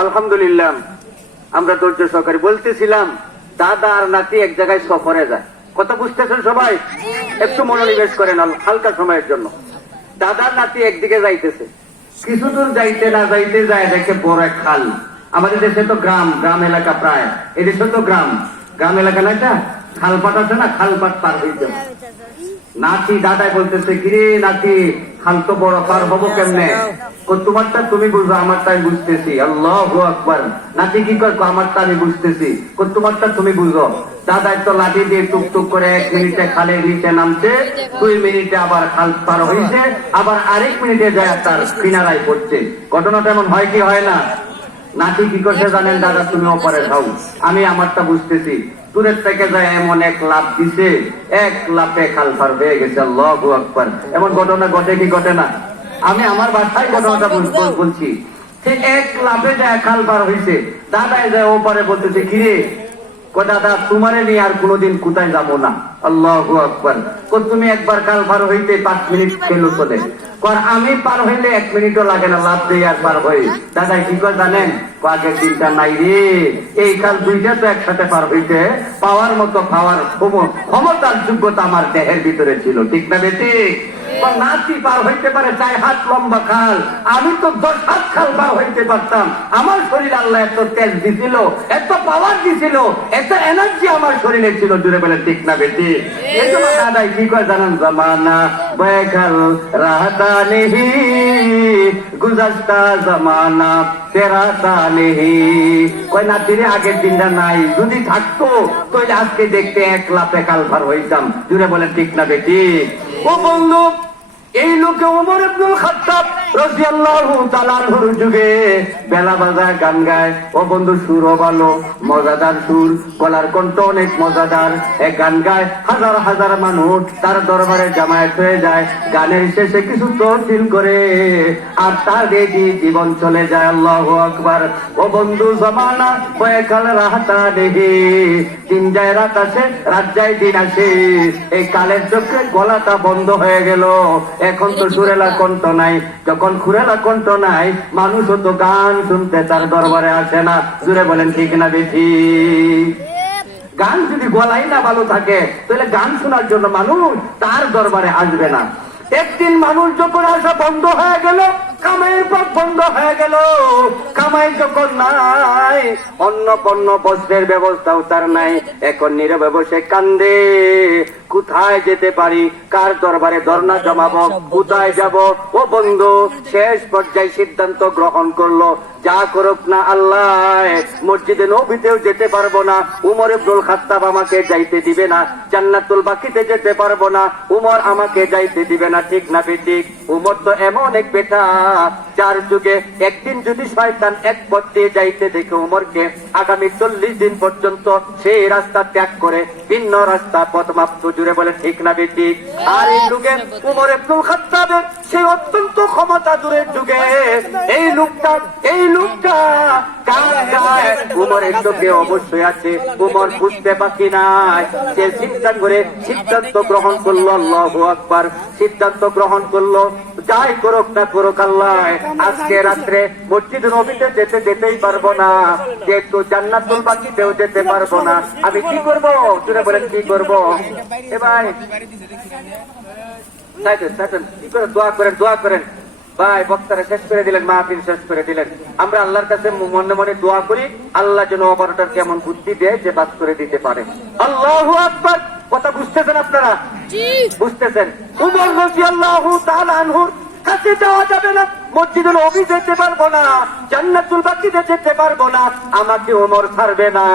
আলহামদুলিল্লাহ, আমরা ধৈর্য সহকারে বলতেছিলাম দাদা আর নাতি এক জায়গায় সফরে যায়। কথা বুঝতেছেন সবাই? একটু মনোনিবেশ করেন হালকা সময়ের জন্য। দাদার নাতি একদিকে যাইতেছে, কিছু দূর যাইতে না যাইতে যায় দেখে বড় এক খাল। আমাদের দেশে তো গ্রাম গ্রাম এলাকা, প্রায় এদেশে তো গ্রাম গ্রাম এলাকা না, এটা খালপাট আছে না, খালপাট পার হইতে নাতি দাদাই বলতেছে, কিরে নাতি খাল তো বড়, পার হবো কেমনে? তোমারটা তুমি বুঝো, আমারটা আমি বুঝতেছি। আল্লাহু আকবার। নাতি কি কর, আমারটা আমি বুঝতেছি। তোমারটা তুমি বুঝো। দাদাই তো লাঠি দিয়ে টুকটুক করে 1 মিনিটে খালের নিচে নামছে, 2 মিনিটে আবার খাল পার হয়েছে, আবার আরেক মিনিটে যায় তার কিনারায় পড়ছে। ঘটনাটা এমন হয় কি হয় না? নাতি কি করছে জানেন? দাদা তুমি ওপরে যাও, আমি আমারটা বুঝতেছি। দূরের থেকে যায় এমন এক লাফ দিছে, এক লাফে খাল পার হয়ে গেছে। আল্লাহু আকবার। এমন ঘটনা ঘটে কি ঘটে না? আমি আমার বাসায় ঘটনাটা বলছি। ঠিক এক লাফে যায় খাল পার হয়েছে, দাদাই যায় ওপারে বলতেছে, কিরে দাদা তোমারে নিয়ে আর কোনোদিন কোথায় যাবো না। আল্লাহু আকবার। তুমি একবার খাল পার হইতে 5 মিনিট খেলো চলে, আমি পার হইলে 1 মিনিটও লাগে না, লাভ দিয়ে আর পার হই। দাদা কি করে জানেন? আগের চিন্তা নাই রে, এই খাল দুইটা তো একসাথে পার হইতে পাওয়ার মতো পাওয়ার ক্ষমতার যোগ্যতা আমার দেহের ভিতরে ছিল, ঠিক না বেটি? নাতি পার হইতে পারে 4 হাত লম্বা খাল, আমি তো 10 হাত খাল পার হইতে পারতাম। আমার শরীর আল্লাহ এত তেজ দিছিল, এত পাওয়ার দিছিল, এত এনার্জি আমার শরীরে ছিল, জুড়ে বলে ঠিক না বেটি? এই জন্য দাদাই কি করে জানেন? জমানা বেখাল রাহতা নেহি, গুজরতা জমানা তেরাতা নেহি। কয় নাতিরে আগের দিনটা নাই, যদি থাকতো তাহলে আজকে দেখতে 1 লাফে খাল পার হইতাম, জুড়ে বলে ঠিক না বেটি? ও বন্ধু, এই লোকে ওমর ইবনুল খাত্তাব রাদিয়াল্লাহু তাআলা আনহুর যুগে বেলা বাজায় গান গায়। ও বন্ধু, সুরও ভালো, মজাদার সুর, গলার কণ্ঠ অনেক মজাদার। এক গান গায়, হাজার হাজার মানুষ তার দরবারে জামায়াত হয়ে যায়। গানের শেষে কিছু তহসিল করে আর তার রেডি জীবন চলে যায়। আল্লাহু আকবার। ও বন্ধু, জমানা বেখাল রাহতা নেহি, দিন যায় রাত আসে, রাত যায় দিন আসে। এই কালের চক্রে গলাটা বন্ধ হয়ে গেল। এখন তো সুরেলা কণ্ঠ নাই, যখন সুরেলা কণ্ঠ নাই, মানুষও তো গান শুনতে তার দরবারে আসে না, জুড়ে বলেন ঠিক না বেশি? গান যদি গলাই না ভালো থাকে, তাহলে গান শোনার জন্য মানুষ তার দরবারে আসবে না। একদিন মানুষ যখন আসা বন্ধ হয়ে গেল, কামাইয়ের পথ বন্ধ হয়ে গেল, কামাই যখন নাই, অন্য পণ্য বস্ত্রের ব্যবস্থাও তার নাই, এখন নীরবে বসে কান্দে। কোথায় যেতে পারি, কার দরবারে ধর্ণা জমাবো, কোথায় যাব? ও বন্ধু, শেষ পর্যায়ে সিদ্ধান্ত গ্রহণ করলো, যা করুক না আল্লাহ, মসজিদে নবীতেও যেতে পারবো না, উমর ইবনুল খাত্তাব আমাকে যাইতে দিবে না, জান্নাতুল বাকিতে যেতে পারবো না, উমর আমাকে যাইতে দিবে না, ঠিক না ঠিক? উমর তো এমন এক বেটা, যার যুগে একদিন যদি শয়তান এক পথ দিয়ে যাইতে দেখে উমরকে, আগামী 40 দিন পর্যন্ত সেই রাস্তা ত্যাগ করে ভিন্ন রাস্তা পথ মাপত, জুড়ে বলে ঠিক না ঠিক? আর এই যুগে উমর ইবনুল খাত্তাবের সেই অত্যন্ত ক্ষমতা দূরের যুগে এই লোকটা উমরের চোখে অবশ্যই আছে, উমর বুঝতে বাকি নাই। সে চিন্তা করে সিদ্ধান্ত গ্রহণ করলো, আল্লাহু আকবার, সিদ্ধান্ত গ্রহণ করলো, যাই করুক না করুক আল্লাহ, আজকে রাত্রে মসজিদে নবীতে যেতেই পারবো না, যেহেতু জান্নাতুল বাকিতেও যেতে পারবো না, আমি কি করবো? জুড়ে বলেন কি করবো? এ ভাই কি করে দোয়া করেন ভাই, বক্তারা শেষ করে দিলেন, মাহফিল শেষ করে দিলেন। আমরা আল্লাহর কাছে মনে মনে দোয়া করি, আল্লাহ যেন অপারেটর কেমন বুদ্ধি দেয় যে বাদ করে দিতে পারে। আল্লাহু আকবার। কথা বুঝতেছেন আপনারা? বুঝতেছেন? উমর রাদিয়াল্লাহু তাআলা আনহুর কাছে যাওয়া যাবে না, মসজিদে নবী যেতে পারবো না, জান্নাতুল বাকিতে যেতে পারবো না, আমাকে ওমর ছাড়বে না।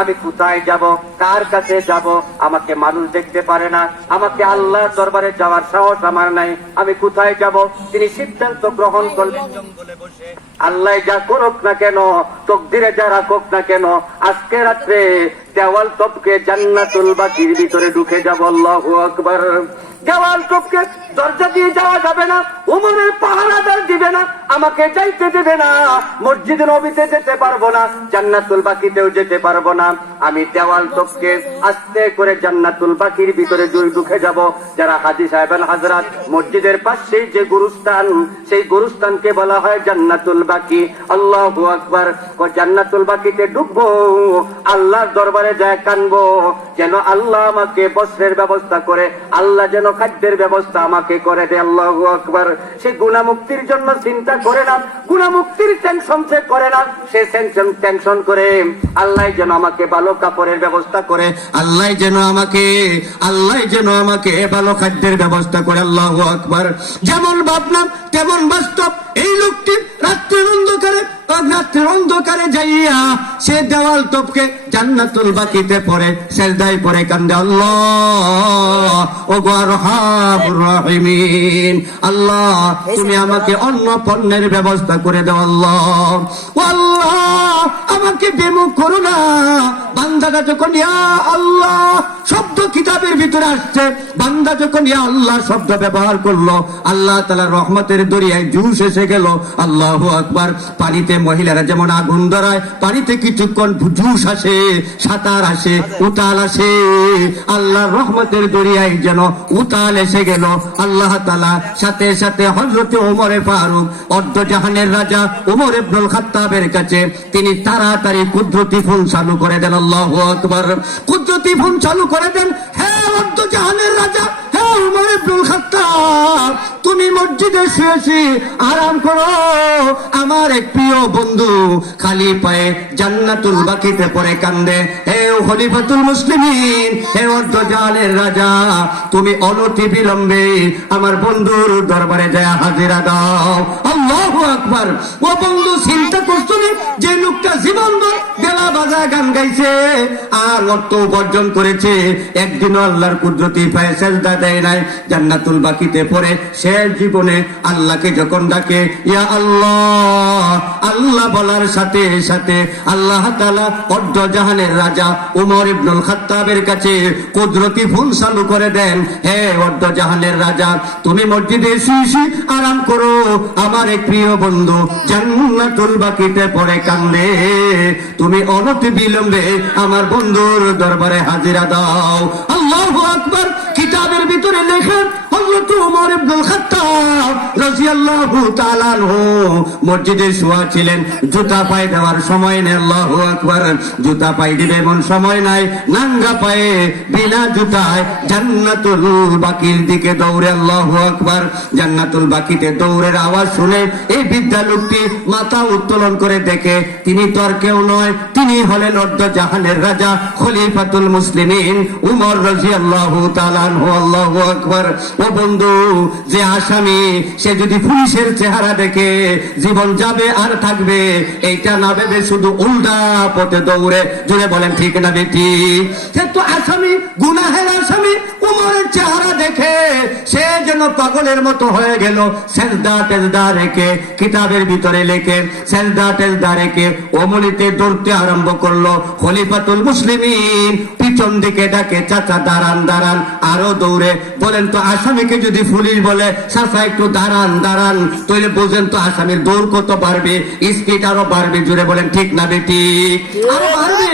আমি কোথায় যাব, কার কাছে যাব? আমাকে মানুষ দেখতে পারে না, আমাকে আল্লাহর দরবারে যাওয়ার সাহস আমার নাই, আমি কোথায় যাব? তিনি সিদ্ধান্ত গ্রহণ করলেন, জঙ্গলে বসে আল্লাহ যা করুক না কেন, তকদিরে যা রাখুক না কেন, আজকে রাত্রে দেওয়াল টপকে জান্নাতুল বাকির ভিতরে ঢুকে যাব। আল্লাহু আকবার। দেওয়াল টপকে দরজা দিয়ে যাওয়া যাবে না, উমরের পাহারাদার দিবে না, আমাকে যাইতে দেবে না, মসজিদে নবীতে যেতে পারবো না, জান্নাতুল বাকিতেও যেতে পারবো না। আমি দেওয়াল টপকে আস্তে করে জান্নাতুল বাকির ভিতরে ঢুকে যাব। যারা হাজী সাহেবান হাজরাত, মসজিদের পাশে যে গুরুস্থান, সেই গুরুস্থানকে বলা হয় জান্নাতুল বাকি। আল্লাহু আকবার। জান্নাতুল বাকিতে ঢুকবো, আল্লাহর দরবারে যায় কানবো, যেন আল্লাহ আমাকে বস্ত্রের ব্যবস্থা করে, আল্লাহ যেন খাদ্যের ব্যবস্থা আমাকে করে দেয়। আল্লাহু আকবার। সে গুনাহমুক্তির জন্য চিন্তা করে না, গুনাহমুক্তির টেনশন সে করে না, সে টেনশন করে আল্লাহ যেন আমাকে ভালো কাপড়ের ব্যবস্থা করে, আল্লাহ যেন আমাকে ভালো খাদ্যের ব্যবস্থা করে। আল্লাহু আকবার। যেমন ভাবলাম তেমন বাস্তব। এই লোকটি রাত্রের অন্ধকারে যাইয়া সে দেওয়াল টপকে জান্নাতুল বাকিতে পড়ে, সেজদায় পড়ে কান্দে, আল্লাহ ওগো আরহামুর রাহিমিন, আল্লাহ তুমি আমাকে অন্য পণ্যের ব্যবস্থা করে দাও। আল্লাহ ও আল্লাহ আমাকে বিমুখ করো না। বান্দাটা যখন ইয়া আল্লাহ শব্দ কিতাবের ভিতরে আসছে, বান্দা যখন ইয়া আল্লাহ শব্দ ব্যবহার করলো, আল্লাহ তাআলার রহমতের দরিয়ায় জুস এসে গেল। আল্লাহু আকবার। পানিতে মহিলারা যেমন আগুন ধরায়, পানিতে কিছুক্ষণ জুস আসে, সাঁতার আসে, উতাল আসে, আল্লাহর রহমতের দরিয়ায় যেন উতাল এসে গেল। আল্লাহ তাআলা সাথে সাথে হযরতে ওমরে ফারুক, অর্ধ জাহানের রাজা ওমর ইবনুল খাত্তাবের কাছে তিনি তাড়াতাড়ি কুদরতি ফোন চালু করে দেন। আল্লাহু আকবার। কুদরতি ফোন চালু করে দেন। হ্যাঁ অর্ধ জাহানের রাজা, হ্যাঁ ওমর ইবনুল খাত্তাব, তুমি মসজিদে শুয়েছি আরাম করো। আমার এক প্রিয় বন্ধু খালি পায়ে জান্নাতুল বাকিতে পড়ে কান্দে। হে খলিফাতুল মুসলিমিন, হে অর্ধ জাহানের রাজা, তুমি অনতি বিলম্বে আমার বন্ধুর দরবারে যায় হাজিরা দাও। আল্লাহু আকবার। ও বন্ধু চিন্তা করছো যে লোকটা জীবনভর বেলা বাজায় গান গাইছে আর অর্থ উপার্জন করেছে, একদিনও আল্লাহর কুদরতি পায়ে সেজদা দেয় নাই, জান্নাতুল বাকিতে পড়ে শেষ জীবনে আল্লাহকে যখন ডাকে ইয়া আল্লাহ, আল্লাহ বলার সাথে সাথে আল্লাহ তাআলা অর্ধ জাহানের রাজা ওমর ইবনুল খাত্তাবের কাছে কুদরতি ফোন চালু করে দেন। হে অর্ধ জাহানের রাজা, তুমি মসজিদে এসে আরাম করো, আমার এক প্রিয় বন্ধু জান্নাতুল বাকিতে পড়ে কান্দে, তুমি অনতি বিলম্বে আমার বন্ধুর দরবারে হাজিরা দাও। আল্লাহু আকবার। কিতাবের ভিতরে লেখেন হযরত ওমর ইবনুল খাত্তাব রাদিয়াল্লাহু তাআলা আনহু মসজিদে শুয়া ছিলেন, জুতা পায়ে দেওয়ার সময় নেই। আল্লাহু আকবার। জুতা পায়ে দিবে এমন সময় নাই, নাঙ্গা পায়ে বিনা জুতায় জান্নাতুল বাকির দিকে দৌড়ে। আল্লাহু আকবার। জান্নাতুল বাকিতে দৌড়ের আওয়াজ শুনে এই বৃদ্ধা লোকটি মাথা উত্তোলন করে দেখে তিনি তো আর কেউ নয়, তিনি হলেন অর্ধ জাহানের রাজা খলিফাতুল মুসলিমিন উমর রাদিয়াল্লাহু তাআলা আনহু। আল্লাহু আকবার। ও বন্ধু, যে আসামি সে যদি পুলিশের চেহারা দেখে জীবন যাবে আর থাকবে এইটা না ভেবে শুধু উল্টা পথে দৌড়ে, জোরে বলেন ঠিক না বেটি? সে তো আসামি, গুনাহের আসামি, উমরের চেহারা দেখে সে যেন পাগলের মতো হয়ে গেল। সেজদা টেজদা রেখে কিতাবের ভিতরে লেখে সেজদা টেজদা রেখে অমলিতে দৌড়তে আরম্ভ করলো। খলিফাতুল মুসলিমিন পিছন দিকে ডাকে চাচা দাঁড়ান দাঁড়ান, আরো দৌড়ে। বলেন তো আসামিকে যদি পুলিশ বলে চাচা একটু দাঁড়ান দাঁড়ান, তাহলে বুঝেন তো আসামির দৌড় কত বাড়বে, স্পিড আরো বাড়বে, জুড়ে বলেন ঠিক না বেটি? আরো বাড়বে।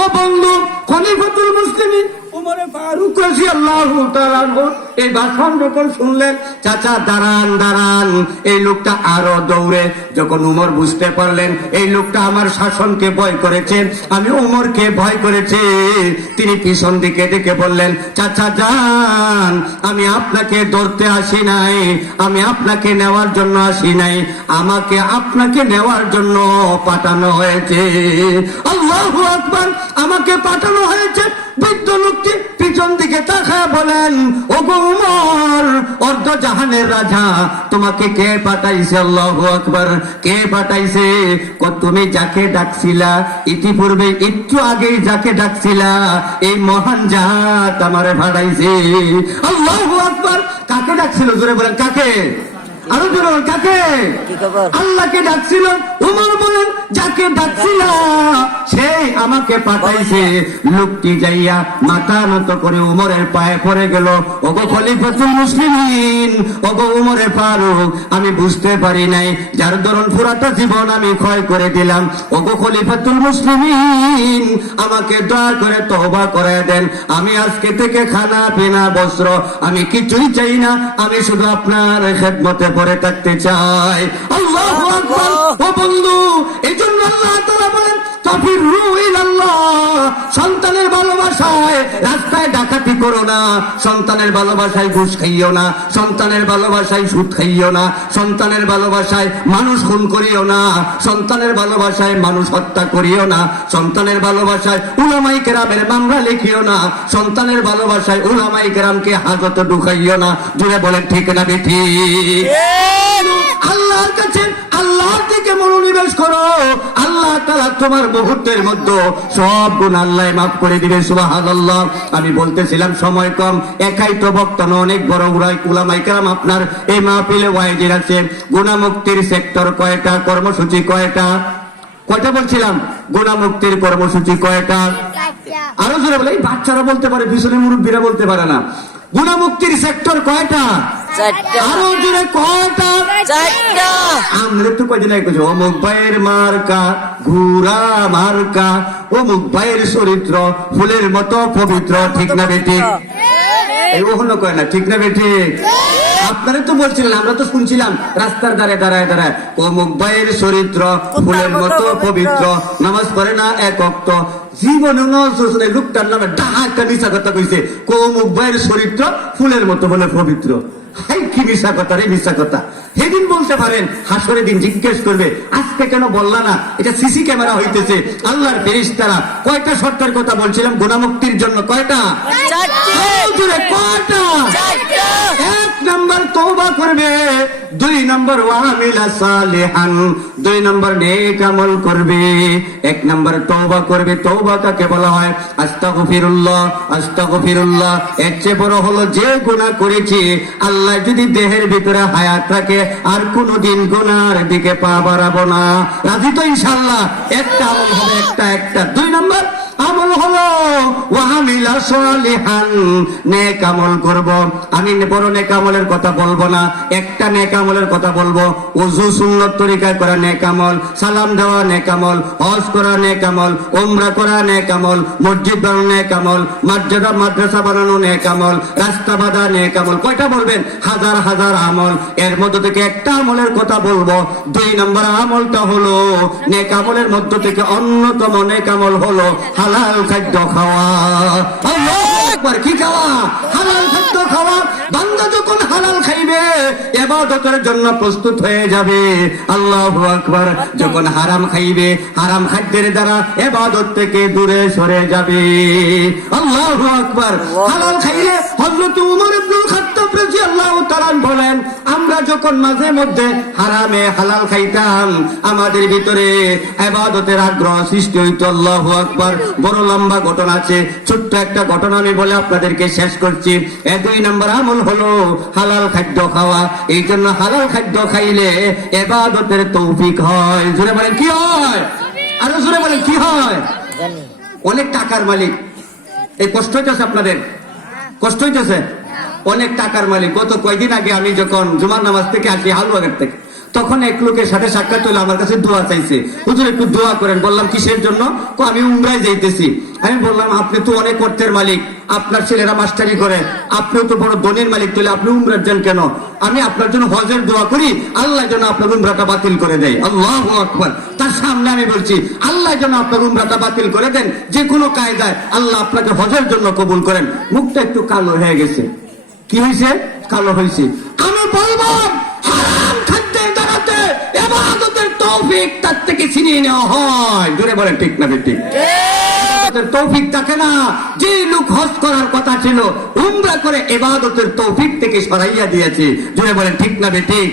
ও বন্ধু, খলিফাতুল মুসলিমিন উমর ফারুক রাদিয়াল্লাহু তাআলা এই ভাষণ যখন শুনলেন, চাচা দাঁড়ান দাঁড়ান, এই লোকটা আরো দৌড়ে। যখন উমর বুঝতে পারলেন এই লোকটা আমার শাসনকে ভয় করেছে, আমি উমরকে ভয় করেছে, তিনি পিছন দিকে ডেকে বললেন, চাচা যান, আমি আপনাকে ধরতে আসি নাই, আমি আপনাকে নেওয়ার জন্য আসি নাই, আমাকে আপনাকে নেওয়ার জন্য পাঠানো হয়েছে। আল্লাহু আকবার। আমাকে পাঠানো হয়েছে। বৃদ্ধ লোকটি পিছন দিকে তাকায় বলেন, ওগো উমর, অর্ধ জাহানের রাজা, তোমাকে কে পাঠাইছে? আল্লাহু আকবার। কে পাঠাইছে? তুমি যাকে ডাকছিলা ইতিপূর্বে, একটু আগেই যাকে ডাকছিলা, এই মহান জাত আমারে ভাড়াইছে। আল্লাহু আকবার। কাকে ডাকছিল? জোরে বলেন কাকে? আরো জোরে বলেন, কাকে? আল্লাহকে ডাকছিল। উমর বলেন, যাকে ডাকছিল সে আমাকে পাঠাইছে। লোকটি যাইয়া মাথা নত করে উমরের পায়ে পড়ে গেল, ওগো খলিফাতুল মুসলিমিন, ওগো উমরে ফারুক, আমি বুঝতে পারি নাই, যার দরুন পুরাটা জীবন আমি ক্ষয় করে দিলাম। ওগো খলিফাতুল মুসলিমিন, আমাকে দয়া করে তওবা করে দেন। আমি আজকে থেকে খানা পিনা বস্ত্র আমি কিছুই চাই না, আমি শুধু আপনার খেদমতে পড়ে থাকতে চাই। আল্লাহু আকবার। ও বন্ধু, এই জন্য আল্লাহ তাআলা বলেন, তাফিরু ইলাল্লাহ, সন্তানের ভালোবাসায় রাস্তায় ডাকাতি করো না, সন্তানের ভালোবাসায় ঘুষ খাইও না, সন্তানের ভালোবাসায় সুদ খাইও না, সন্তানের ভালোবাসায় মানুষ খুন করিও না, সন্তানের ভালোবাসায় মানুষ হত্যা করিও না, সন্তানের ভালোবাসায় উলামায়ে কেরামের মামলা লিখিও না, সন্তানের ভালোবাসায় উলামায়ে কেরামকে হাজতে ঢুকাইও না। জুড়ে বলেন ঠিক না বেঠিক? আল্লাহর কাছে আল্লাহর দিকে মনোনিবেশ করো, আল্লাহ তাআলা তোমার মুহূর্তের মধ্যে সব গুনাহ আল্লাহ মাফ করে দিবে। সুবহানাল্লাহ। আমি বলতেছিলাম সময় কম, একাই তো বক্তা না, অনেক বড় উলামায়ে কেরাম আপনার এই মাহফিলে ওয়াইজির আছে। গুনাহ মুক্তির সেক্টর কয়টা, কর্মসূচি কয়টা? কয়টা বলছিলাম? গুনাহ মুক্তির কর্মসূচি কয়টা? আরো জোরে বলে, এই বাচ্চারা বলতে পারে, পিছনে মুরব্বীরা বলতে পারে না। গুনাহ মুক্তির সেক্টর কয়টা? আরো জোরে কয়টা? আমরা তো কয়দিন আগে কইছি, অমুক ভাইয়ের মার্কা ঘুরা মার্কা, অমুক ভাইয়ের চরিত্র ফুলের মতো পবিত্র। ঠিক না বেঠিক? এই ওখানে কয় না, ঠিক না বেঠিক? আপনারা তো বলছিলেন, আমরা তো শুনছিলাম রাস্তার ধারে দাঁড়ায় দাঁড়ায়, অমুক ভাইয়ের চরিত্র ফুলের মতো পবিত্র, নামাজ পড়ে না এক ওয়াক্ত, জীবনে লোকটার নামে একটা মিশা কথা কইছে, অমুক ভাইয়ের চরিত্র ফুলের মতো বলে পবিত্র। হাই কি মিশা কথা রে, মিশা কথা। সেদিন বলতে পারেন, হাসরের দিন জিজ্ঞেস করবে, আজকে কেন বললা না? এটা সিসি ক্যামেরা হইতেছে। আল্লাহর ফেরেশতারা কয়টা শর্তের কথা বলছিলাম গুনাহ মুক্তির জন্য? কয়টা? কয়টা? এক নাম্বার তওবা করবে, দুই নাম্বার ওয়ামিলা সালিহান, দুই নাম্বার নেক আমল করবে। এক নাম্বার তওবা করবে। তওবা কাকে বলা হয়? আস্তাগফিরুল্লাহ, আস্তাগফিরুল্লাহ। এর চেয়ে বড় হলো যে গুনাহ করেছি, আল্লাহ যদি দেহের ভিতরে হায়াত রাখে আর কোনদিন গুনার দিকে পা বাড়াবো না। রাজি তো ইনশাআল্লাহ? একটা আমল হবে, একটা। দুই নাম্বার আমল হলো ওয়ামিলা সালিহান, নেক আমল করব। আমি বড় নেক আমলের কথা বলবো না, একটা নেক আমলের কথা বলবো। ওযু সুন্নত তরিকায় করা নেক আমল, সালাম দেওয়া নেক আমল, হজ করা নেক আমল, উমরা করা নেক আমল, মসজিদ বানানো নেক আমল, মসজিদ মাদ্রাসা বানানো নেক আমল, রাস্তা বাঁধা নেক আমল। কয়টা বলবেন? হাজার হাজার আমল। এর মধ্য থেকে একটা আমলের কথা বলবো। দুই নম্বর আমলটা হলো, নেক আমলের মধ্য থেকে অন্যতম নেক আমল হলো হালাল খাদ্য খাওয়া। আল্লাহু আকবার। কি খাওয়া? হালাল খাদ্য খাওয়া। বান্দা যখন হালাল খাইবে, ইবাদতের জন্য প্রস্তুত হয়ে যাবে। আল্লাহু আকবার। যখন হারাম খাইবে, হারাম খাদ্যের দ্বারা ইবাদত থেকে দূরে সরে যাবে। আল্লাহু আকবার। হালাল খাইলে হযরত ওমর ইবনে খাত্তাব রাদিয়াল্লাহু তাআলা বলেন, আমরা যখন মাঝে মধ্যে হারামে হালাল খাইতাম, আমাদের ভিতরে ইবাদতের আগ্রহ সৃষ্টি হইতো। আল্লাহু আকবার। বড় লম্বা ঘটনা আছে, ছোট্ট একটা ঘটনা আমি বলে আপনাদেরকে শেষ করছি। দুই নম্বর আমল হলো হালাল খাদ্য খাওয়া। এই জন্য হালাল খাদ্য খাইলে ইবাদতের তৌফিক হয়। জোরে বলেন কি হয়? আরো জোরে বলেন কি হয়? অনেক টাকার মালিক, এই কষ্ট হইতেছে আপনাদের? কষ্ট হইতেছে? অনেক টাকার মালিক। গত কয়েকদিন আগে আমি যখন জুমার নামাজ থেকে আসি হালুয়াঘাট থেকে, তখন এক লোকের সাথে সাক্ষাৎ হলো, আমার কাছে দোয়া চাইছে, হুজুর একটু দোয়া করেন। বললাম কিসের জন্য? আমি উমরায় যাইতেছি। আমি বললাম আপনি তো অনেক অর্থের মালিক, আপনার ছেলেরা মাস্টারি করে, আপনিও তো বড় ধনের মালিক, তাহলে আপনি উমরার যান কেন? আমি আপনার জন্য হজের দোয়া করি, আল্লাহ যেন আপনার উমরাটা বাতিল করে দেয়। আল্লাহু আকবার। তার সামনে আমি বলছি, আল্লাহ যেন আপনার উমরাটা বাতিল করে দেন, যে কোনো কায়দায় আল্লাহ আপনাকে হজের জন্য কবুল করেন। মুখটা একটু কালো হয়ে গেছে। কি হয়েছে? কালো হয়েছে। আমি বলবো হারাম খাদ্যের দ্বারাতে ইবাদতের তৌফিক তার থেকে ছিনিয়ে নেওয়া হয়। জোরে বলেন ঠিক না বেঠিক? তৌফিক থাকে না। যে লোক হজ করার কথা ছিল, উমরা করে ইবাদতের তৌফিক থেকে সরাইয়া দিয়েছে। জোরে বলেন ঠিক না বেঠিক?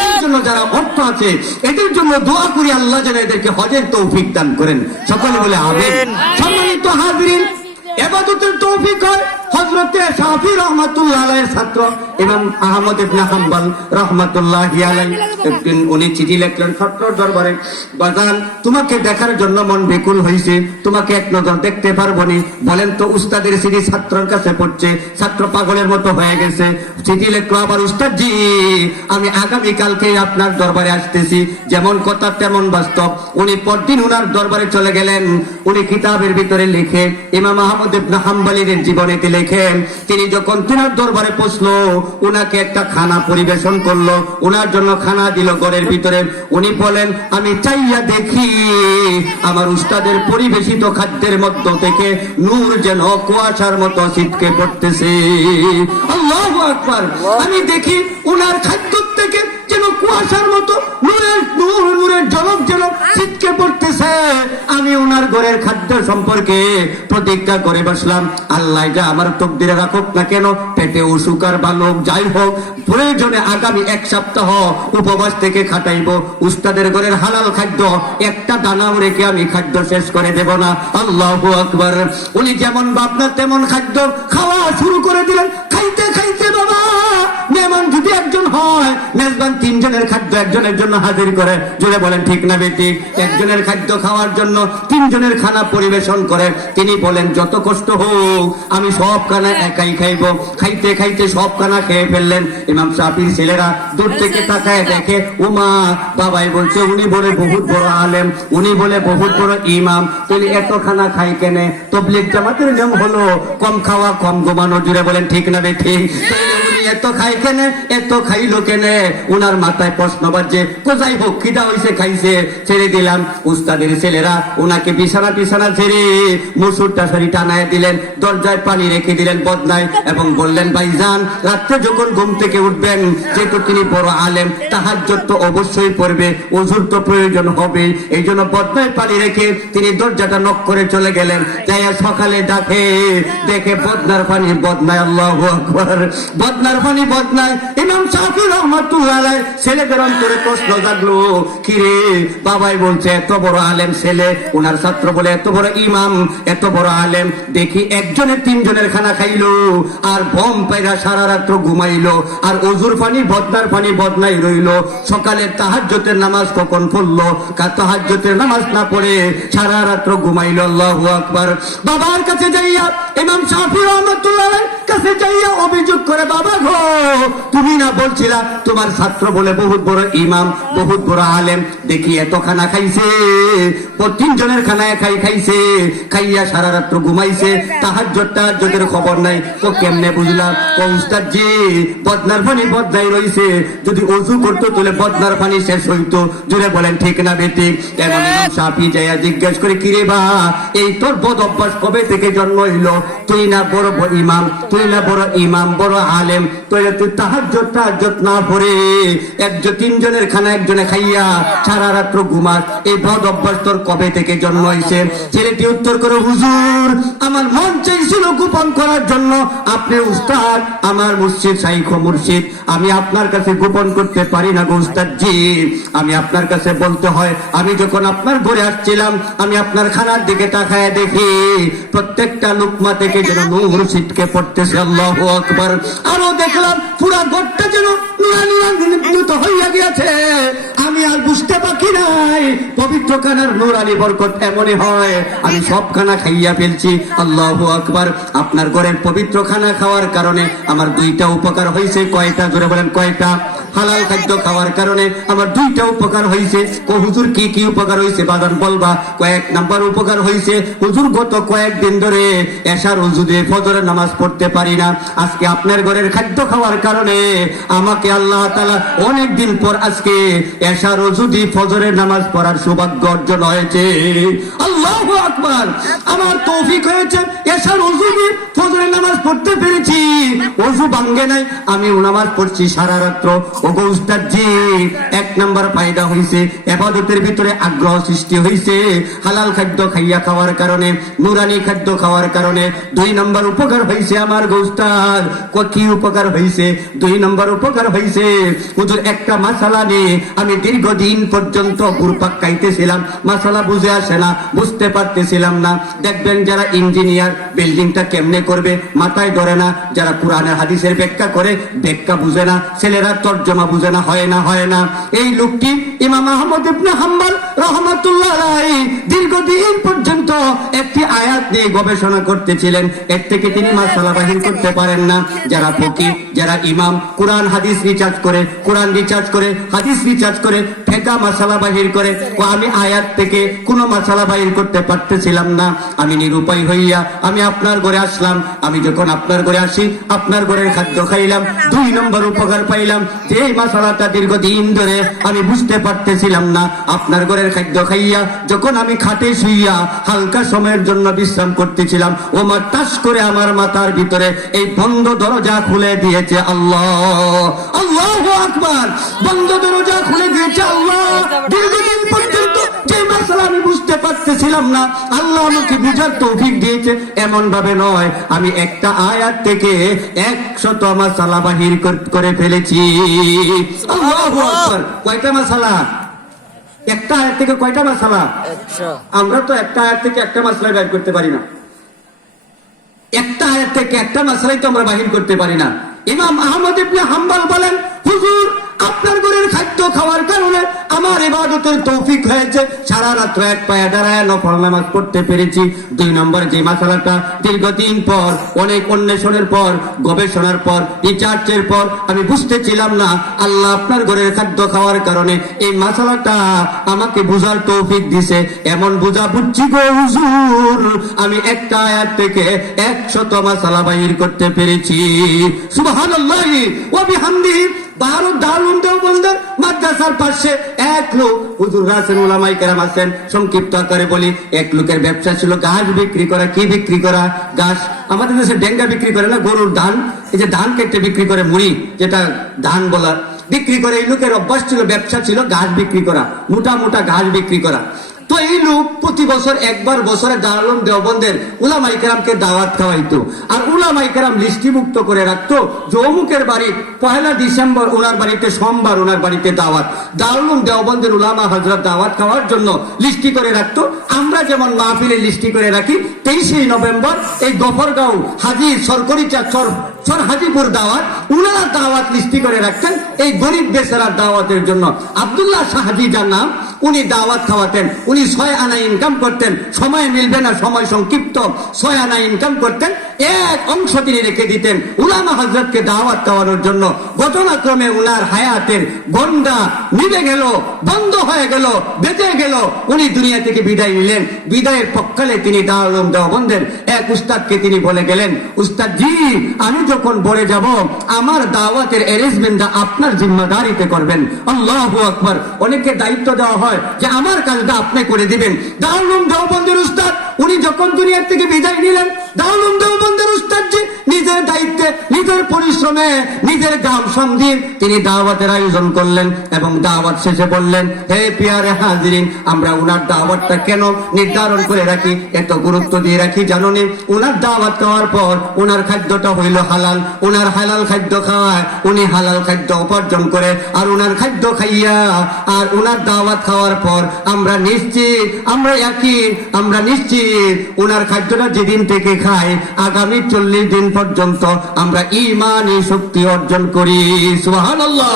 এদের জন্য যারা অর্থ আছে, এদের জন্য দোয়া করি আল্লাহ যেন এদেরকে হজের তৌফিক দান করেন। সকলে বলে আমিন। সম্মানিত হাজিরিন, ইবাদতের তৌফিক হয় হযরতে শাফি রাহমাতুল্লাহ আলাইহির ছাত্র ইমাম আহমদ ইবনে হাম্বল রাহমাতুল্লাহি আলাইহি একদিন উনি চিঠি লিখলেন ছাত্রর দরবারে, বাজান তোমাকে দেখার জন্য মন বিকুল হইছে, তোমাকে এক নজর দেখতে পারবো নি, বলেন তো উস্তাদের চিঠি ছাত্রের কাছে পড়ছে, ছাত্র পাগলের মতো হয়ে গেছে, চিঠি লিখলো আবার উস্তাদ জি আমি আগামী কালকে আপনার দরবারে আসতেছি, যেমন কথা তেমন বাস্তব। উনি পরদিন উনার দরবারে চলে গেলেন। উনি কিতাবের ভিতরে লিখে ইমাম আহমদ ইবনে হাম্বলের জীবনীতে লেখেন, তিনি যখন তিনার দরবারে পৌঁছলো উনাকে একটা খানা পরিবেশন করলো, উনার জন্য খানা দিল ঘরের ভিতরে। উনি বলেন আমি চাইয়া দেখি আমার উস্তাদের পরিবেশিত খাদ্যের মধ্য থেকে নূর যেন কুয়াশার মতো ছিটকে পড়তেছে। আল্লাহু আকবার। আমি দেখি উনার খাদ্য থেকে যেন কুয়াশার মতো নূরের ঝলক যেন ছিটকে পড়তেছে। আমি উনার ঘরের খাদ্য সম্পর্কে প্রতিজ্ঞা করে বসলাম, আল্লাহ যা আমার তকদিরে রাখুক না কেন, পেটে অসুখ আর ভালো যাই হোক, প্রয়োজনে আগামী এক সপ্তাহ উপবাস থেকে খাটাইব, উস্তাদের ঘরের হালাল খাদ্য একটা দানাও রেখে আমি খাদ্য শেষ করে দেব না। আল্লাহু আকবার। উনি যেমন ভাবনা তেমন খাদ্য খাওয়া শুরু করে দিলেন। খাইতে খাইতে বাবা মেহমান যদি একজন হয়, মেজবান তিনজনের খাদ্য একজনের জন্য হাজির করে, জোরে বলেন ঠিক না বেঠিক? একজনের খাদ্য খাওয়ার জন্য তিনজনের খানা পরিবেশন করে। তিনি বলেন যত কষ্ট হোক আমি সব খানা একাই খাইব। খাইতে খাইতে সব খানা খেয়ে ফেললেন। ইমাম শাফির ছেলেরা দূর থেকে তাকায় দেখে উমা বাবাই বলছে উনি বলে বহুত বড় আলেম, উনি বলে বহুত বড় ইমাম, তিনি এত খানা খাই কেনে? তবলিগ জামাতের নিয়ম হলো কম খাওয়া কম ঘুমানো, জুড়ে বলেন ঠিক না বেঠিক? এত খাই কেনে, এত খাইলো কেনে? উনার মাথায় প্রশ্ন বাজছে। কোথায় হোক খিদা হইছে খাইছে, ছেড়ে দিলাম। উস্তাদের ছেলেরা উনাকে বিছানা ছেড়ে মুসুরটা সারি টানায় দিলেন, দরজায় পানি রেখে দিলেন বদনায় এবং বললেন ভাইজান রাত্রে যখন ঘুম থেকে উঠবেন, যেহেতু তিনি বড় আলেম তাহাজ্জুদ তো অবশ্যই পড়বে, ওযুর তো প্রয়োজন হবে, এই জন্য বদনায় পানি রেখে তিনি দরজাটা নক করে চলে গেলেন। যাইয়া সকালে ডাকে, দেখে বদনার পানি বদনায়। আল্লাহু আকবার। বদনার পানি বদনায়। ইমাম শাফি রাহমাতুল্লাহ আলাইহি ছেলেদের অন্তরে প্রশ্ন জাগলো, কি রে বাবাই বলছে এত বড় আলেম ছেলে, উনার ছাত্র বলে এত বড় ইমাম এত বড় আলেম, দেখি একজনের তিনজনের খানা খাইলো আর বম পাইরা সারা রাত্র ঘুমাইলো, আর ওযুর পানি বদনার পানি বদনাই রইলো। সকালে তাহাজ্জুদের নামাজ কখন পড়লো? তাহাজ্জুদের নামাজ না পড়ে সারা রাত্র ঘুমাইলো। আল্লাহু আকবার। বাবার কাছে যাইয়া ইমাম শাফি রাহমাতুল্লাহ আলাইহির কাছে যাইয়া অভিযোগ করে, বাবা গো তুমি না বলছিলা তোমার ছাত্র বলে বহুত বড় ইমাম বহুত বড় আলেম, দেখি এত খানা খাইছে, তিনজনের খানা একাই খাইছে, খাইয়া সারা রাত্র ঘুমাইছে, তাহাজ্জুদের খবর নাই, তো কেমনে বুঝলা? ও উস্তাদ জি বদনার পানি বদনাই রইছে, যদি ওযু করতো তাহলে বদনার পানি শেষ হইতো, জুড়ে বলেন ঠিক না বেঠিক? এমন ইমাম শাফি যাইয়া জিজ্ঞেস করে, কিরে বা এই তোর বদ অভ্যাস কবে থেকে জন্ম হইলো? তুই না বড় ইমাম, তুই না বড় ইমাম বড় আলেম, তুই তাহাজ্জুদ না পড়ে তিনজনের খানা একজনে খাইয়া সারা রাত্র ঘুমাস, এই বদ অভ্যাস তোর কবে থেকে জন্ম হয়েছে? ছেলেটি উত্তর করে, হুজুর আমার মন চাইছিল গোপন করার জন্য, আপনি উস্তাদ আমার মুর্শিদ শাইখ মুর্শিদ, আমি আপনার কাছে গোপন করতে পারি না গো উস্তাদ জি, আমি আপনার কাছে বলতে হয়। আমি যখন আপনার ঘরে আসছিলাম আমি আপনার খানার দিকে তাকায় দেখি প্রত্যেকটা লুকমা থেকে যেন নূর ছিটকে পড়তেছে। আল্লাহু আকবার। আরো দেখলাম পুরা ঘরটা যেন নুরানি হইয়া গিয়েছে, আমি আর বুঝতে বাকি নাই পবিত্র খানার নুরানি বরকত এমনই হয়, আমি সব খানা খাইয়া ফেলছি। আল্লাহু আকবার। আপনার ঘরের পবিত্র খানা খাওয়ার কারণে আমার দুইটা উপকার হয়েছে। কয়টা? জোরে বলেন কয়টা? হালাল খাদ্য খাওয়ার কারণে আমার দুইটা উপকার হয়েছে। ও হুজুর কি কি উপকার হয়েছে বাদান বলবা? কয়েক নাম্বার উপকার হয়েছে, হুজুর গত কয়েকদিন ধরে এশার ওযু দিয়ে ফজরের নামাজ পড়তে পারি না, আজকে আপনার ঘরের খাদ্য খাওয়ার কারণে আমাকে আল্লাহ তাআলা অনেক দিন পর আজকে এশার ওযু দিয়ে ফজরের নামাজ পড়ার সৌভাগ্য অর্জন হয়েছে। আল্লাহু আকবার। আমার তৌফিক হয়েছে, এশার ওযু দিয়ে ফজরের নামাজ পড়তে পেরেছি, ওযু ভাঙ্গে নাই, আমি নামাজ পড়ছি সারা রাত্র। ওগো উস্তাদ জি এক নাম্বার ফায়দা হইছে, ইবাদতের ভিতরে আগ্রহ সৃষ্টি হইছে হালাল খাদ্য খাইয়া খাওয়ার কারণে, নুরানি খাদ্য খাওয়ার কারণে। দুই নাম্বার উপকার হইছে আমার গো উস্তাদ। কি উপকার হইছে? দুই নাম্বার উপকার হইছে, হুজুর একটা মাসালা নিয়ে আমি দীর্ঘদিন পর্যন্ত ঘুরপাক খাইতেছিলাম, মাসালা বুঝে আসে না, বুঝতে বুঝতে পারতেছিলাম না। দেখবেন যারা ইঞ্জিনিয়ার বিল্ডিংটা কেমনে করবে মাথায় ধরে না, যারা কোরআনের হাদিসের ব্যাখ্যা করে ব্যাখ্যা বুঝে না, ছেলেরা তর্জমা বুঝে না, হয় না। এই লোকটি ইমাম আহমদ ইবনে হাম্বল রাহমাতুল্লাহ আলাইহি দীর্ঘদিন পর্যন্ত একটি আয়াত নিয়ে গবেষণা করতেছিলেন, এর থেকে তিনি মাসালা বাহির করতে পারেন না। যারা ফকিহ, যারা ইমাম কোরআন হাদিস রিসার্চ করে, কোরআন রিসার্চ করে, হাদিস রিসার্চ করে, ফিকহ মাসালা বাহির করে, ও আমি আয়াত থেকে কোনো মাসালা বাহির করতে পারতেছিলাম না। আমি নিরুপায় হইয়া আমি আপনার ঘরে আসলাম। আমি যখন আপনার ঘরে আসি, আপনার ঘরের খাদ্য খাইলাম, 2 নম্বর উপকার পাইলাম যে এই মাসালাটা দীর্ঘদিন ধরে আমি বুঝতে পারতেছিলাম না। আপনার ঘরের খাদ্য খাইয়া যখন আমি খাটে শুইয়া হালকা সময়ের জন্য বিশ্রাম করতেছিলাম, ও মা টাস করে আমার মাথার ভিতরে এই বন্ধ দরজা খুলে দিয়েছে আল্লাহ। আল্লাহু আকবার! বন্ধ দরজা খুলে দিয়েছে আল্লাহ। দীর্ঘদিন পর্যন্ত যে মাসালা আমি বুঝতে পারতেছিলাম না, আল্লাহ আমাকে বুঝার তৌফিক দিয়েছে। এমন ভাবে নয়, আমি একটা আয়াত থেকে 100 মাসালা বাহির করে ফেলেছি। আল্লাহু আকবার! কয়টা মাসালা? একটা আয়াত থেকে কয়টা মাসালা? আমরা তো একটা আয়াত থেকে একটা মাসলা বের করতে পারি না। একটা আয়াত থেকে একটা মাসলাই তো আমরা বাহির করতে পারি না। ইমাম আহমদ ইবনে হাম্বল বলেন, হুজুর আপনার ঘরের খাদ্য খাওয়ার কারণে আমার ইবাদতের তৌফিক হয়েছে, সারা রাত এক পায়ে দাঁড়ায় নফল নামাজ পড়তে পেরেছি। 2 নম্বর যে মাসালাটা দীর্ঘদিন পর, অনেক অন্বেষণের পর, গবেষণার পর, রিসার্চের পর আমি বুঝতেছিলাম না, আল্লাহ আপনার ঘরের খাদ্য খাওয়ার কারণে এই মাসালাটা আমাকে বুঝার তৌফিক দিছে। এমন বুঝা বুঝছি গো হুজুর, আমি একটা আয়াত থেকে 100 মাসালা বাহির করতে পেরেছি। সুবহানাল্লাহি ওয়া বিহামদিহি। দারুল দেওবন্দের মাদ্রাসার পাশে এক লোক হুজুর আছেন, উলামায়ে কেরাম আছেন, সংক্ষিপ্ত আকারে বলি, এক লোকের ব্যবসা ছিল ঘাস বিক্রি করা। কি বিক্রি করা? ঘাস। আমাদের দেশে ডেঙ্গা বিক্রি করে না, গরুর ধান, এই যে ধান কেটে বিক্রি করে, মুড়ি যেটা ধান বলা, বিক্রি করে। এই লোকের অভ্যাস ছিল, ব্যবসা ছিল ঘাস বিক্রি করা, মোটা মোটা ঘাস বিক্রি করা। তো এই লোক প্রতি বছর একবার বছরে দারুল দেওবন্দের উলামায়ে কেরামকে দাওয়াত খাওয়াইতো, আর উলামায়ে কেরাম লিস্টিভুক্ত করে রাখতো যে অমুকের বাড়ি 1 ডিসেম্বর ওনার বাড়িতে, সোমবার ওনার বাড়িতে দাওয়াত। দারুল দেওবন্দের উলামা হযরত দাওয়াত খাওয়ার জন্য লিস্টি করে রাখতো। আমরা যেমন মাহফিলে লিস্টি করে রাখি, 23 নভেম্বর এই গফরগাঁও হাজী সরকরিচা সর হাজীপুর দাওয়াত, উনারা দাওয়াত লিস্টি করে রাখতেন এই গরিব বেচারার দাওয়াতের জন্য। আব্দুল্লাহ শাহ হাজী যার নাম, উনি দাওয়াত খাওয়াতেন। উনি 6 আনা ইনকাম করতেন, সময় মিলবে না, সময় সংক্ষিপ্ত, 6 আনা ইনকাম করতেন। এক অংশ তিনি রেখে দিতেন উলামা হযরতকে দাওয়াত খাওয়ানোর জন্য। ঘটনাক্রমে উনার হায়াতের গন্ডা নিভে গেল, বন্ধ হয়ে গেল, বেঁচে গেল। উনি দুনিয়া থেকে বিদায় নিলেন। বিদায়ের পক্ষকালে তিনি দারুল দেওবন্দের এক উস্তাদকে তিনি বলে গেলেন, উস্তাদ জি, আমি যখন বলে যাব আমার দাওয়াতের অ্যারেঞ্জমেন্টটা আপনার জিম্মাদারিতে করবেন। আল্লাহু আকবার! অনেকে দায়িত্ব দেওয়া হয় যে আমার কাজটা আপনি করে দিবেন। দারুল দেওবন্দের উস্তাদ উনি যখন দুনিয়া থেকে বিদায় নিলেন, দারুল দেওবন্দের উস্তাদ জি নিজের দায়িত্বে, নিজের পরিশ্রমে, নিজের গাম সন্ধির তিনি দাওয়াতের আয়োজন করলেন এবং দাওয়াত শেষে বললেন, হে পিয়ারে হাজিরিন, আমরা উনার দাওয়াতটা কেন নির্ধারণ করে রাখি, এত গুরুত্ব দিয়ে রাখি জানো নি? উনার দাওয়াত খাওয়ার পর উনার খাদ্যটা হইল হালাল। উনার হালাল খাদ্য খাওয়ায় উনি হালাল খাদ্য উপার্জন করে, আর উনার খাদ্য খাইয়া আর উনার দাওয়াত খাওয়ার পর আমরা নিশ্চিত, আমরা নিশ্চিত উনার খাদ্যটা যেদিন থেকে খাই আগামী 40 দিন পর্যন্ত আমরা ঈমানী শক্তি অর্জন করি। সুবহানাল্লাহ!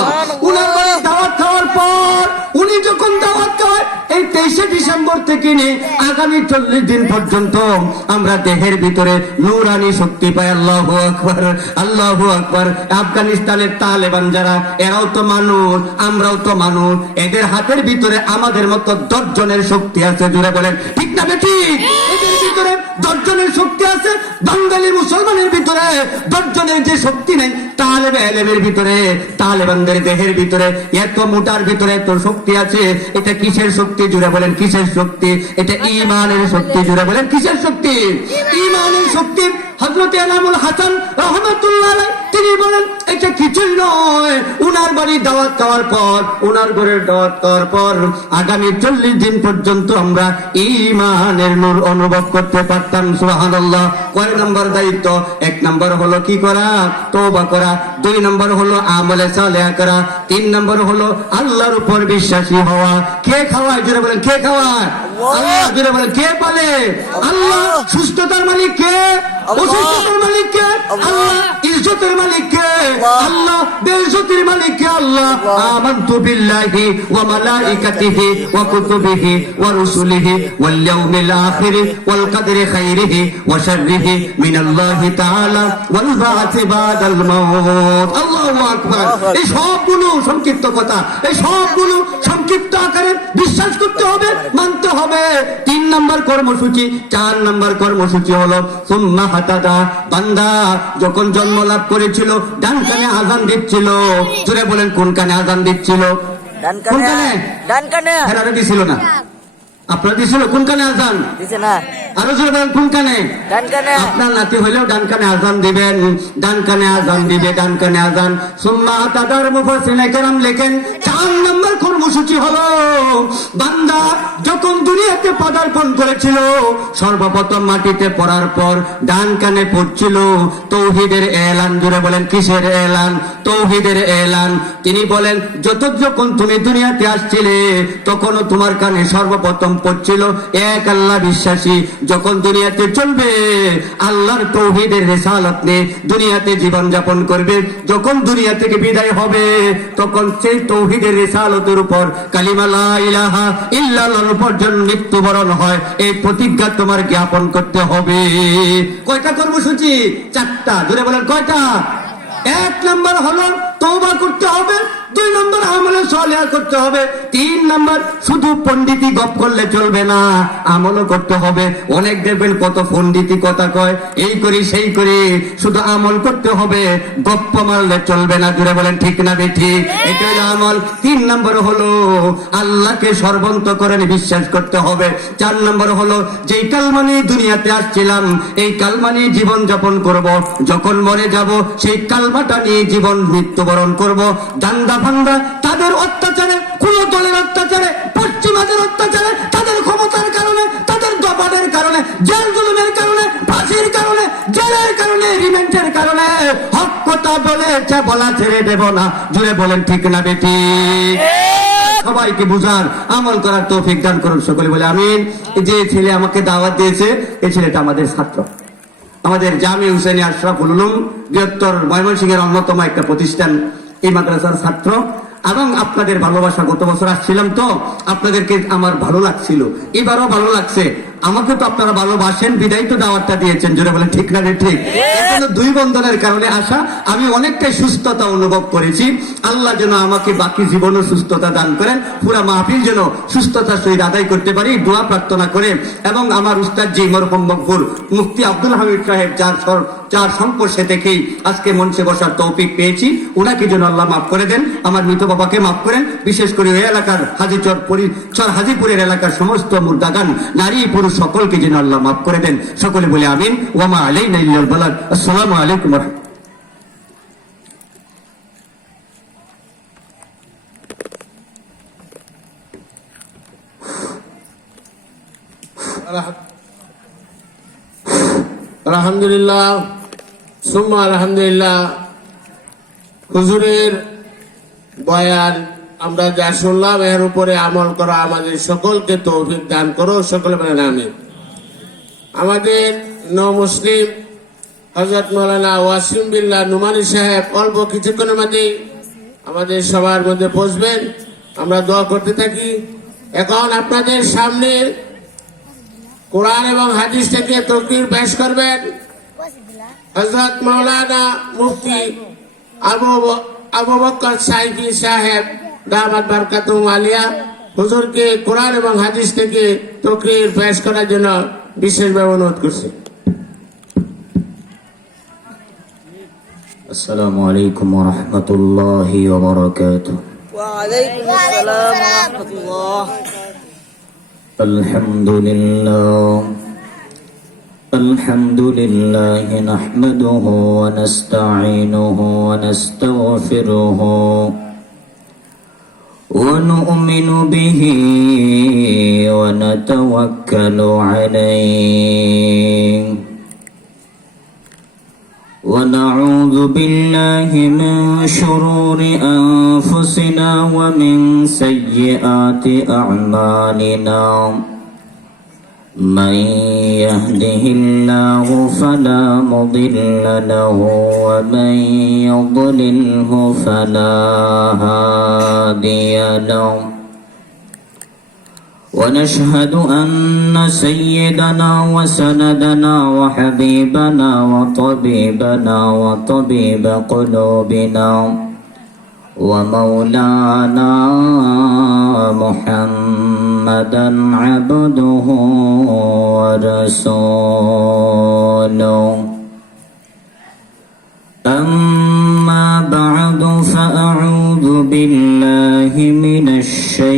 উনার বাড়ি দাওয়াত খাওয়ার পর উনি যখন দাওয়াত খাওয়ায় এই 23 ডিসেম্বর থেকে নিয়ে আগামী 40 দিন পর্যন্ত আমরা দেহের ভিতরে নূরানি শক্তি পাই। আল্লাহু আকবার, আল্লাহু আকবার! আফগানিস্তানের তালেবান যারা, এরাও তো মানুষ, আমরাও তো মানুষ। এদের হাতের ভিতরে আমাদের মতো 10 জনের শক্তি আছে। জুড়ে বলেন ঠিক না বেঠিক? এদের ভিতরে 10 জনের শক্তি আছে। বাঙালি মুসলমানের ভিতরে 10 জনের যে শক্তি নেই, তালেবে এলেমের ভিতরে, তালেবানদের দেহের ভিতরে এত মোটার ভিতরে এত শক্তি আছে। এটা কিসের শক্তি? জুড়ে বলেন কিসের শক্তি? এটা ঈমানের শক্তি। জুড়ে বলেন কিসের শক্তি? ঈমানের শক্তি। হযরত এনামুল হাসান রাহমাতুল্লাহ আলাইহি তিনি বলেন এটা কিছুই নয়। উনার বাড়ি দাওয়াত খাওয়ার পর, উনার ঘরের দাওয়াত খাওয়ার পর আগামী 40 দিন পর্যন্ত আমরা ঈমানের নূর অনুভব করতে পারতাম। সুবহানাল্লাহ! কয় নম্বর দায়িত্ব? 1 নম্বর হলো কি করা? তওবা করা। 2 নম্বর হলো আমলে সালেহ করা। 3 নম্বর হলো আল্লাহর উপর বিশ্বাসী হওয়া। কে খাওয়ায়? জোরে বলেন কে খাওয়ায়? আল্লাহ জোরে বলেন কে পালে? আল্লাহ। সুস্থতার মালিক কে? অসুস্থতার মালিক কে? আল্লাহ। ইজ্জতের মালিক কে? আল্লাহ। বেইজ্জতির মালিক কে? আল্লাহ। আমানতু বিল্লাহি ওয়া মালাইকাতিহি ওয়া কুতুবিহি ওয়া রুসুলিহি ওয়াল ইয়াউমিল আখির ওয়াল কদরি খাইরিহি ওয়া শাররিহি মিনাল্লাহি তাআলা ওয়াল বা'থি বাদাল মাউত। আল্লাহু আকবার। এই সবগুলো সংক্ষিপ্ত কথা, এই সবগুলো সংক্ষিপ্ত আকারে বিশ্বাস করতে হবে, মানতে হবে। 3 নম্বর কর্মসূচি। 4 নম্বর কর্মসূচি হলো সুম্মা হাতাদা। বান্দা যখন জন্ম লাভ করেছিল ডান কানে আযান দিচ্ছিল। জোরে বলেন কোন কানে আযান দিচ্ছিল? কোন কানে? ডান কানে। হেরারে দিছিল না? আপনারা দিছিল কোন কানে আযান? দিছে না। আরো জোরে বলেন কোন কানে? ডান কানে। আপনার নাতি হইলেও ডান কানে আযান দিবেন, ডান কানে আযান দিবে, ডান কানে আযান। সুম্মা হাতাদার মুফাসসিরিনে কেরাম লেখেন 4 নম্বর কর্মসূচি হলো বান্দা যখন দুনিয়াতে পদার্পণ করেছিল সর্বপ্রথম মাটিতে পড়ার পর ডান কানে পড়ছিল তৌহিদের এলান। জোরে বলেন কিসের এলান? তৌহিদের এলান। তিনি বলেন যখন তুমি দুনিয়াতে আসছিলে তখনও তোমার কানে সর্বপ্রথম পড়ছিল এক আল্লাহ বিশ্বাসী। যখন দুনিয়াতে চলবে আল্লাহর তৌহিদের রিসালাত নিয়ে দুনিয়াতে জীবন যাপন করবে, যখন দুনিয়া থেকে বিদায় হবে তখন সেই তৌহিদের রিসালাতের উপর কালিমা লা ইলাহা ইল্লাল্লাহর উপর যখন মৃত্যুবরণ হয় এই প্রতিজ্ঞা তোমার জ্ঞাপন করতে হবে। কয়টা কর্মসূচি? 4টা। জোরে বলেন কয়টা? 1 নম্বর হলো তওবা করতে হবে, 2 নম্বর আমলে সালেহ করতে হবে, 3 নম্বর শুধু পণ্ডিতি গপ করলে চলবে না, আমলও করতে হবে। অনেক দেখবেন কত পণ্ডিতি কথা কয়, এই করি সেই করি, শুধু আমল করতে হবে, গপ্প মারলে চলবে না। জুড়ে বলেন ঠিক না বেঠিক? এটা হলো আমল। 3 নম্বর হলো আল্লাহকে সর্বান্তকরণে বিশ্বাস করতে হবে। 4 নম্বর হলো যেই কালমা নিয়ে দুনিয়াতে আসছিলাম এই কালমা নিয়ে জীবন যাপন করব, যখন মরে যাব সেই কালমাটা নিয়ে জীবন মৃত্যুবরণ করব। দান্দা ভাঙ্গা তাদের অত্যাচারে, কোন দলের অত্যাচারে, পশ্চিমাদের অত্যাচারে, তাদের ক্ষমতার কারণে, তাদের দবানের কারণে, জেল জুলুমের কারণে, ফাঁসির কারণে, জেলের কারণে, রিমেন্টের কারণে হক কথা বলেছে, বলা ছেড়ে দেব না। জুড়ে বলেন ঠিক না বেঠিক? সবাইকে বুঝার আমল করার তৌফিক দান করুন সকলে বলে আমিন। যে ছেলে আমাকে দাওয়াত দিয়েছে এই ছেলেটা আমাদের ছাত্র, আমাদের জামি হুসেইন আশরাফুল উলুম বৃহত্তর ময়মনসিংহের অন্যতম একটা প্রতিষ্ঠান, এই মাদ্রাসার ছাত্র। এবং আপনাদের ভালোবাসা, গত বছর আসছিলাম তো আপনাদেরকে আমার ভালো লাগছিল, এবারও ভালো লাগছে। আমাকে তো আপনারা ভালোবাসেন বিদায় তো দাওয়াতটা দিয়েছেন। জোরে বলেন ঠিক না ঠিক? এজন্য 2 বন্ধনের কারণে আসা। আমি অনেকটাই সুস্থতা অনুভব করেছি। আল্লাহ যেন আমাকে বাকি জীবনও সুস্থতা দান করেন, পুরা মাহফিল যেন সুস্থতার সহিত আদায় করতে পারি দোয়া প্রার্থনা করে। এবং আমার উস্তাদ জি মরহুম মকবুল মুফতি আব্দুল হামিদ সাহেব যার সংস্পর্শে থেকেই আজকে মঞ্চে বসার তৌফিক পেয়েছি, ওনাকে যেন আল্লাহ মাফ করে দেন, আমার মৃত বাবাকে মাফ করেন। বিশেষ করে ওই এলাকার হাজিপুরের এলাকার সমস্ত মুর্দাগান, নারী পুরুষ সকলকে যেন আল্লাহ মাফ করে দেন। সকলে বলে আমিন। ওয়া মা আলাইনা ইল্লাল বালাগ। আসসালামু আলাইকুম ওয়া রাহমাতুল্লাহ। আলহামদুলিল্লাহ সুম্মা আলহামদুলিল্লাহ। হুজুরের বয়ান আমরা যা শুনলাম এর উপরে আমল করা আমাদের সকলকে তৌফিক দান করো, সকলে বলেন আমিন। আমাদের মুসলিম হযরত মাওলানা ওয়াসিম বিল্লাহ নুমানী সাহেব অল্প কিছুক্ষণের মধ্যে আমাদের সবার মধ্যে পৌঁছবেন, আমরা দোয়া করতে থাকি। এখন আপনাদের সামনে কোরআন এবং হাদিস থেকে তাকরীর পেশ করবেন হযরত মাওলানা মুফতি আবু বকর সাইফি সাহেব দামাত বারকাতুহু আলিয়া। হুজুরকে কোরআন এবং হাদিস থেকে তাকরীর পেশ করার জন্য বিশেষভাবে অনুরোধ করছি। আসসালামু আলাইকুম ওয়া রাহমাতুল্লাহি ওয়া বারাকাতুহু। ওয়া আলাইকুম আসসালাম ওয়া রাহমাতুল্লাহ। আলহামদুলিল্লাহ নাহমাদুহু ওয়া নাস্তাঈনুহু ওয়া নাস্তাগফিরুহু ওয়া নু'মিনু বিহি ওয়া নাতাওয়াক্কালু আলাইহি ونعوذ بالله من شرور أنفسنا ومن سيئات أعمالنا من يهده الله فلا مضل له ومن يضلله فلا هادي له ونشهد أن سيدنا وسندنا وحبيبنا وطبيبنا وطبيب قلوبنا ومولانا محمدا عبده ورسوله